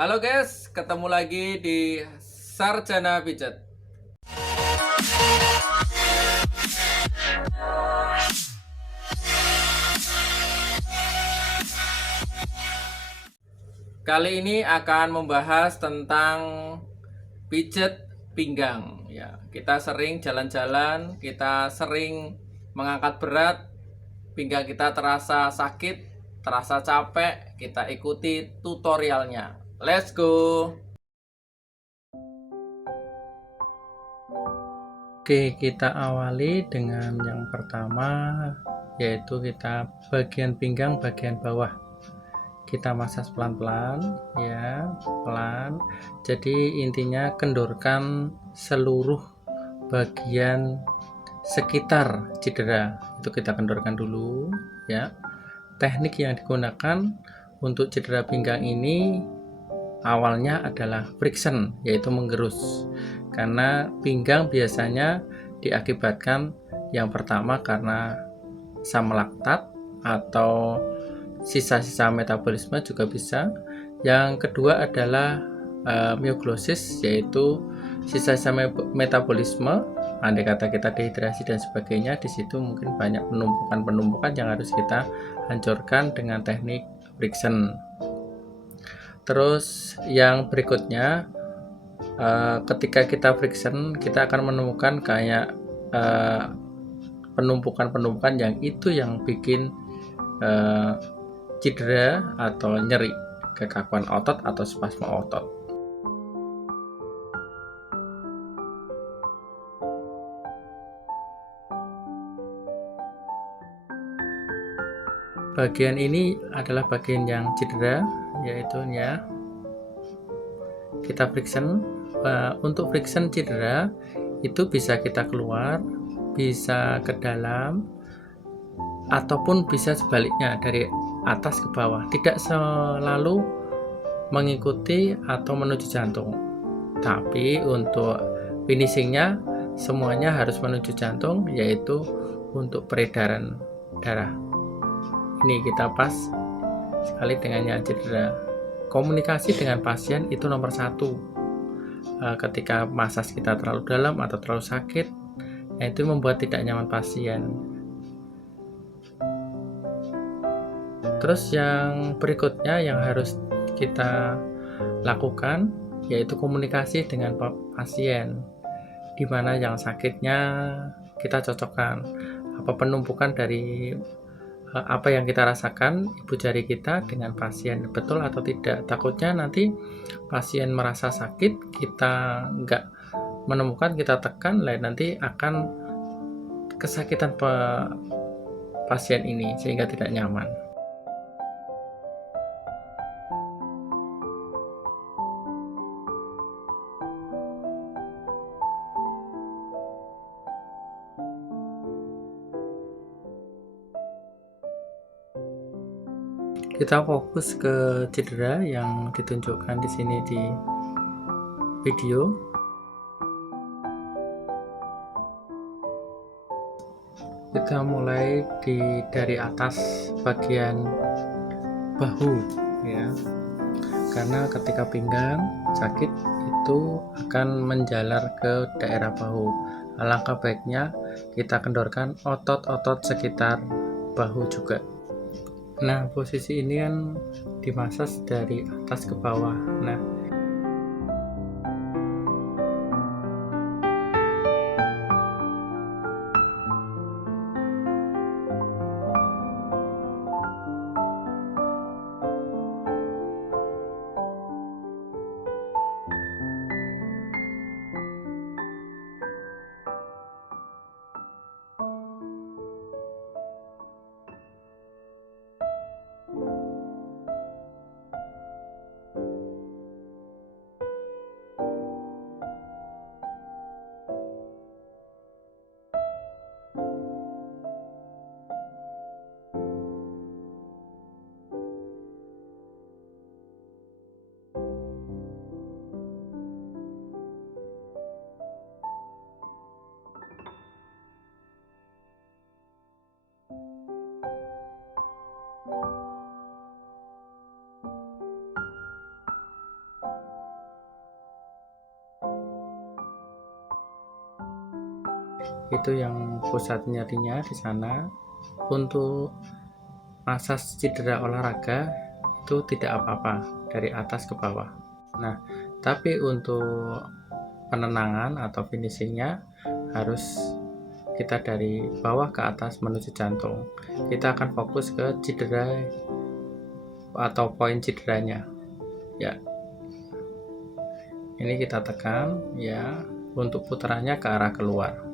Halo guys, ketemu lagi di Sarjana Pijat. Kali ini akan membahas tentang pijat pinggang. Ya, kita sering jalan-jalan, kita sering mengangkat berat, pinggang kita terasa sakit, terasa capek, kita ikuti tutorialnya. Let's go. Oke, kita awali dengan yang pertama, yaitu kita bagian pinggang bagian bawah. Kita masas pelan-pelan, ya, pelan. Jadi intinya kendorkan seluruh bagian sekitar cedera. Itu kita kendorkan dulu, ya. Teknik yang digunakan untuk cedera pinggang ini awalnya adalah friction, yaitu menggerus. Karena pinggang biasanya diakibatkan yang pertama karena asam laktat atau sisa-sisa metabolisme juga bisa. Yang kedua adalah myoglossis, yaitu sisa-sisa metabolisme. Andai kata kita dehidrasi dan sebagainya, di situ mungkin banyak penumpukan-penumpukan yang harus kita hancurkan dengan teknik friction. Terus yang berikutnya, ketika kita friction, kita akan menemukan kayak penumpukan-penumpukan yang itu yang bikin cedera atau nyeri, kekakuan otot atau spasme otot. Bagian ini adalah bagian yang cedera, yaitu ya kita friction. Untuk friction cedera itu bisa kita keluar, bisa ke dalam, ataupun bisa sebaliknya dari atas ke bawah. Tidak selalu mengikuti atau menuju jantung, tapi untuk finishingnya semuanya harus menuju jantung, yaitu untuk peredaran darah. Ini kita pas sekali dengan yang cedera. Komunikasi dengan pasien itu nomor satu. Ketika masas kita terlalu dalam atau terlalu sakit, itu membuat tidak nyaman pasien. Terus yang berikutnya yang harus kita lakukan yaitu komunikasi dengan pasien, di mana yang sakitnya kita cocokkan apa penumpukan dari apa yang kita rasakan ibu jari kita dengan pasien, betul atau tidak. Takutnya nanti pasien merasa sakit, kita nggak menemukan, kita tekan, nanti akan kesakitan pasien ini sehingga tidak nyaman. Kita fokus ke cedera yang ditunjukkan di sini di video. Kita mulai dari atas bagian bahu, ya. Karena ketika pinggang sakit itu akan menjalar ke daerah bahu. Alangkah baiknya kita kendorkan otot-otot sekitar bahu juga. Nah, posisi ini kan dimasas dari atas ke bawah. Nah, itu yang pusat nyerinya di sana. Untuk masas cedera olahraga itu tidak apa-apa dari atas ke bawah. Nah, tapi untuk penenangan atau finishingnya harus kita dari bawah ke atas menuju jantung. Kita akan fokus ke cedera atau poin cederanya ya. Ini kita tekan ya, untuk putarannya ke arah keluar.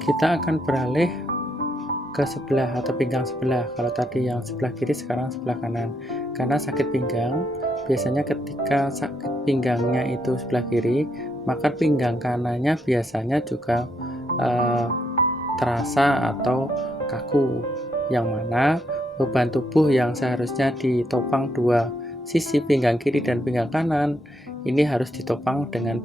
Kita akan beralih ke sebelah atau pinggang sebelah. Kalau tadi yang sebelah kiri, sekarang sebelah kanan. Karena sakit pinggang, biasanya ketika sakit pinggangnya itu sebelah kiri, maka pinggang kanannya biasanya juga terasa atau kaku, yang mana beban tubuh yang seharusnya ditopang dua sisi, pinggang kiri dan pinggang kanan, ini harus ditopang dengan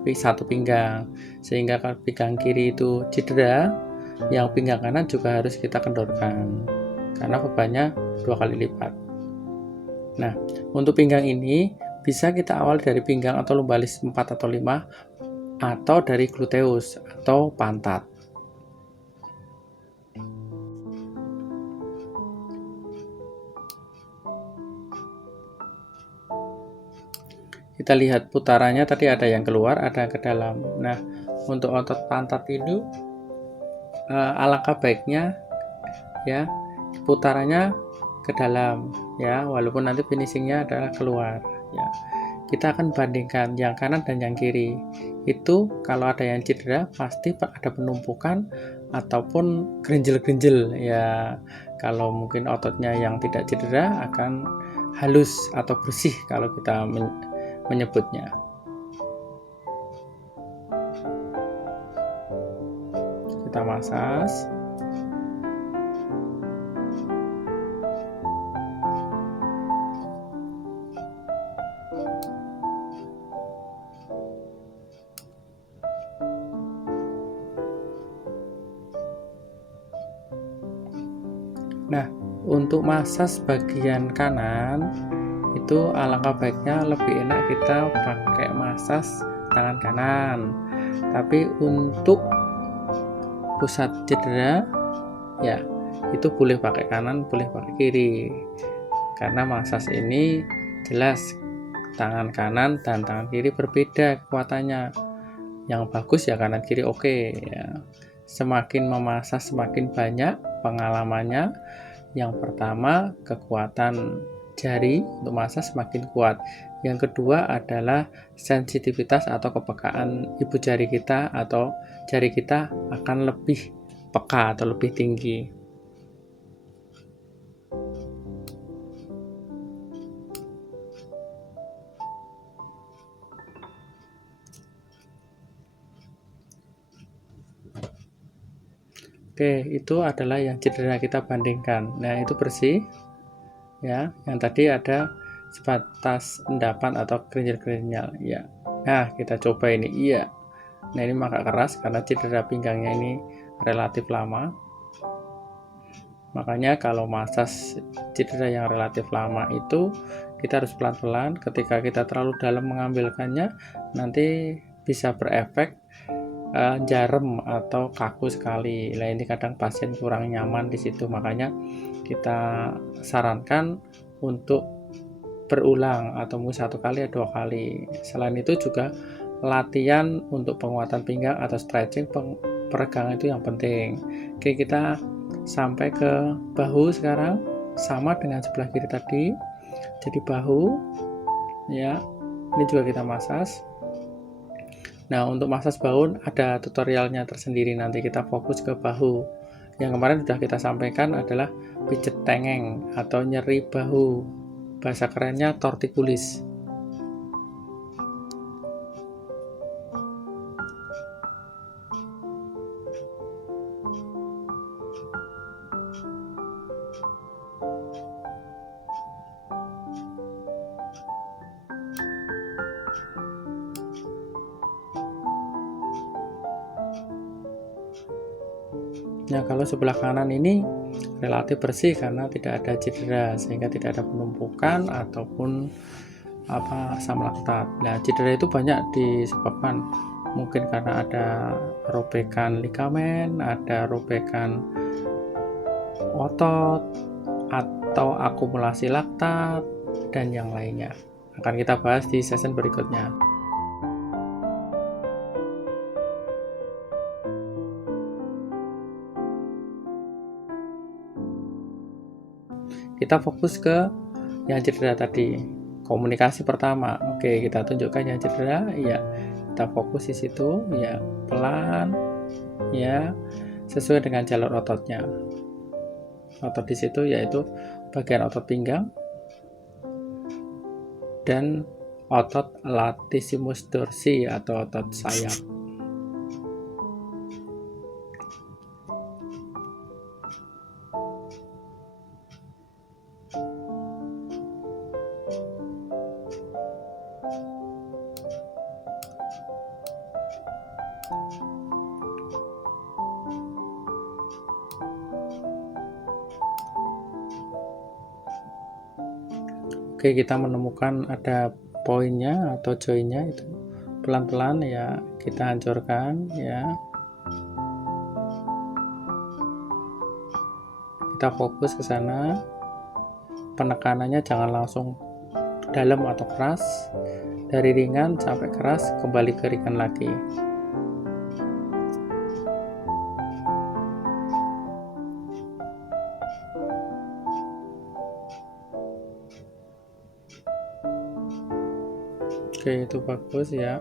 satu pinggang, sehingga kalau pinggang kiri itu cedera, yang pinggang kanan juga harus kita kendorkan karena bebannya 2 kali lipat. Nah, untuk pinggang ini bisa kita awal dari pinggang atau lumbalis 4 atau 5, atau dari gluteus atau pantat. Kita lihat putarannya, tadi ada yang keluar, ada yang ke dalam. Nah, untuk otot pantat ini alangkah baiknya ya putarannya ke dalam ya, walaupun nanti finishingnya adalah keluar ya. Kita akan bandingkan yang kanan dan yang kiri. Itu kalau ada yang cedera pasti ada penumpukan ataupun gerinjel-gerinjel ya. Kalau mungkin ototnya yang tidak cedera akan halus atau bersih kalau kita menyebutnya. Kita masas. Nah, untuk masas bagian kanan itu alangkah baiknya lebih enak kita pakai masas tangan kanan. Tapi untuk pusat cedera ya itu boleh pakai kanan, boleh pakai kiri. Karena masas ini jelas tangan kanan dan tangan kiri berbeda kekuatannya. Yang bagus ya kanan kiri oke ya. Semakin memasas semakin banyak pengalamannya. Yang pertama, kekuatan jari untuk masas semakin kuat. Yang kedua adalah sensitivitas atau kepekaan ibu jari kita atau jari kita akan lebih peka atau lebih tinggi. Oke, itu adalah yang cedera kita bandingkan. Nah, itu bersih. Ya, yang tadi ada sebatas endapan atau kerinjal-kerinjal. Ya. Nah, kita coba ini. Iya. Nah, ini agak keras karena cedera pinggangnya ini relatif lama. Makanya kalau masas cedera yang relatif lama itu kita harus pelan-pelan. Ketika kita terlalu dalam mengambilkannya, nanti bisa berefek jarem atau kaku sekali. Nah, ini kadang pasien kurang nyaman di situ, makanya kita sarankan untuk berulang atau mungkin 1 kali atau 2 kali. Selain itu juga latihan untuk penguatan pinggang atau stretching, peregangan itu yang penting. Oke, kita sampai ke bahu sekarang. sama dengan sebelah kiri tadi. Jadi bahu, ya, ini juga kita masas. Nah, untuk masas bahu ada tutorialnya tersendiri, nanti kita fokus ke bahu. Yang kemarin sudah kita sampaikan adalah pijet tengeng atau nyeri bahu. Bahasa kerennya torticolis. Nah, kalau sebelah kanan ini relatif bersih karena tidak ada cedera, sehingga tidak ada penumpukan ataupun asam laktat. Nah, cedera itu banyak disebabkan mungkin karena ada robekan ligamen, ada robekan otot, atau akumulasi laktat, dan yang lainnya. Akan kita bahas di session berikutnya. Kita fokus ke yang cedera tadi. Komunikasi pertama, oke, kita tunjukkan yang cedera, ya, kita fokus di situ, ya, pelan, ya, sesuai dengan jalur ototnya. Otot di situ yaitu bagian otot pinggang dan otot latissimus dorsi atau otot sayap. Oke, kita menemukan ada poinnya atau joinnya, itu pelan-pelan ya kita hancurkan, ya. Kita fokus ke sana. Penekanannya jangan langsung dalam atau keras. Dari ringan sampai keras, kembali ke ringan lagi. Oke, itu bagus ya.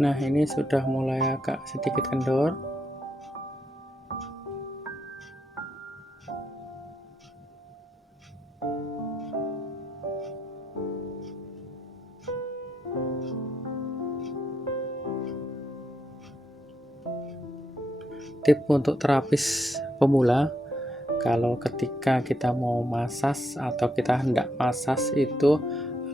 Nah, ini sudah mulai agak sedikit kendor. Tip untuk terapis pemula, kalau ketika kita mau masas atau kita hendak masas itu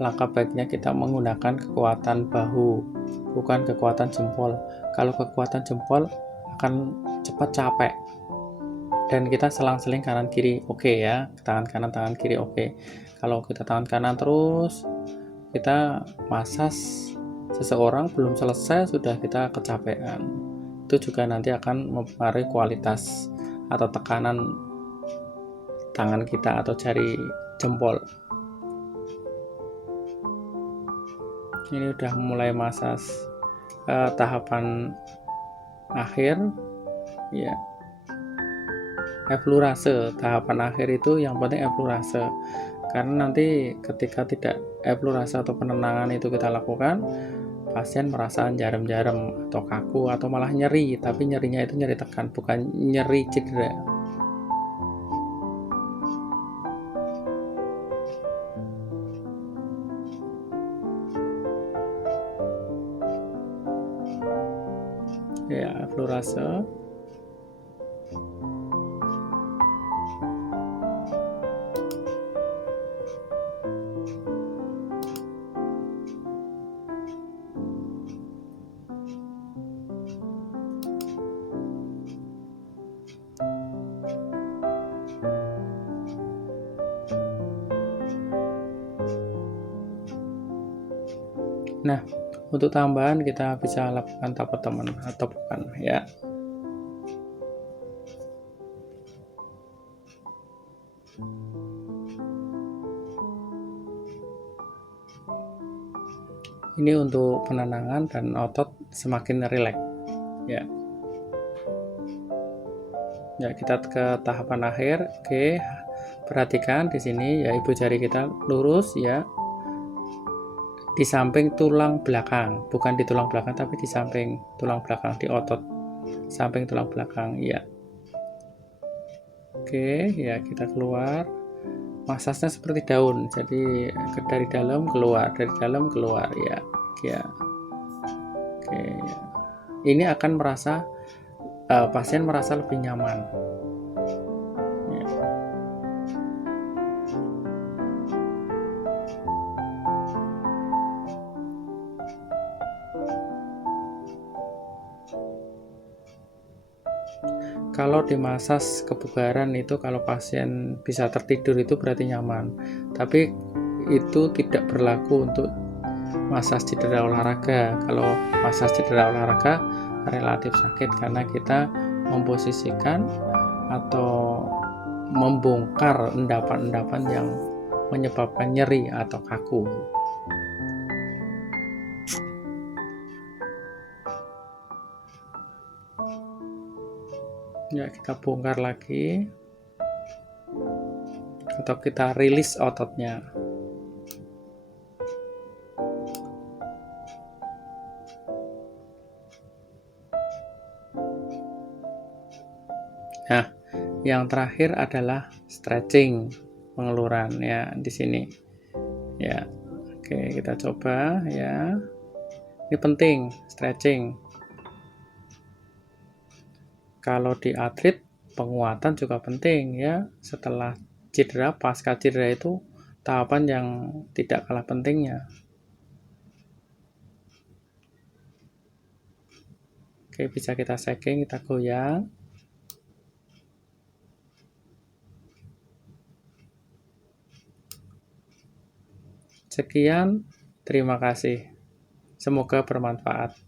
langkah baiknya kita menggunakan kekuatan bahu, bukan kekuatan jempol. Kalau kekuatan jempol akan cepat capek dan kita selang-seling kanan kiri, oke ya, tangan kanan tangan kiri, oke. Kalau kita tangan kanan terus kita masas seseorang belum selesai sudah kita kecapean, itu juga nanti akan mempengaruhi kualitas atau tekanan tangan kita atau jari jempol. Ini udah mulai masas tahapan akhir, ya. eflurase. Tahapan akhir itu yang penting eflurase, karena nanti ketika tidak eflurase atau penenangan itu kita lakukan, pasien merasa jarum-jarum atau kaku atau malah nyeri, tapi nyerinya itu nyeri tekan, bukan nyeri cedera. Ya, eflurase. Nah, untuk tambahan kita bisa lakukan tapotemen atau bukan ya. Ini untuk penenangan dan otot semakin rileks ya. Ya, kita ke tahapan akhir. Oke, perhatikan di sini ya, ibu jari kita lurus ya, di samping tulang belakang, bukan di tulang belakang tapi di samping tulang belakang, di otot samping tulang belakang ya. Oke ya, kita keluar, masasnya seperti daun, jadi dari dalam keluar, dari dalam keluar ya. Ya, oke ya. Ini akan merasa pasien merasa lebih nyaman ya. Kalau di masas kebugaran itu, kalau pasien bisa tertidur itu berarti nyaman, tapi itu tidak berlaku untuk masas cedera olahraga. Kalau masas cedera olahraga relatif sakit karena kita memposisikan atau membongkar endapan-endapan yang menyebabkan nyeri atau kaku. Ya, kita bongkar lagi atau kita rilis ototnya. Nah, yang terakhir adalah stretching, pengeluaran ya di sini. Ya. Oke, kita coba ya. Ini penting, stretching. Kalau di atlet, penguatan juga penting ya. Setelah cedera, pasca cedera itu tahapan yang tidak kalah pentingnya. Oke, bisa kita shaking, kita goyang. Sekian, terima kasih. Semoga bermanfaat.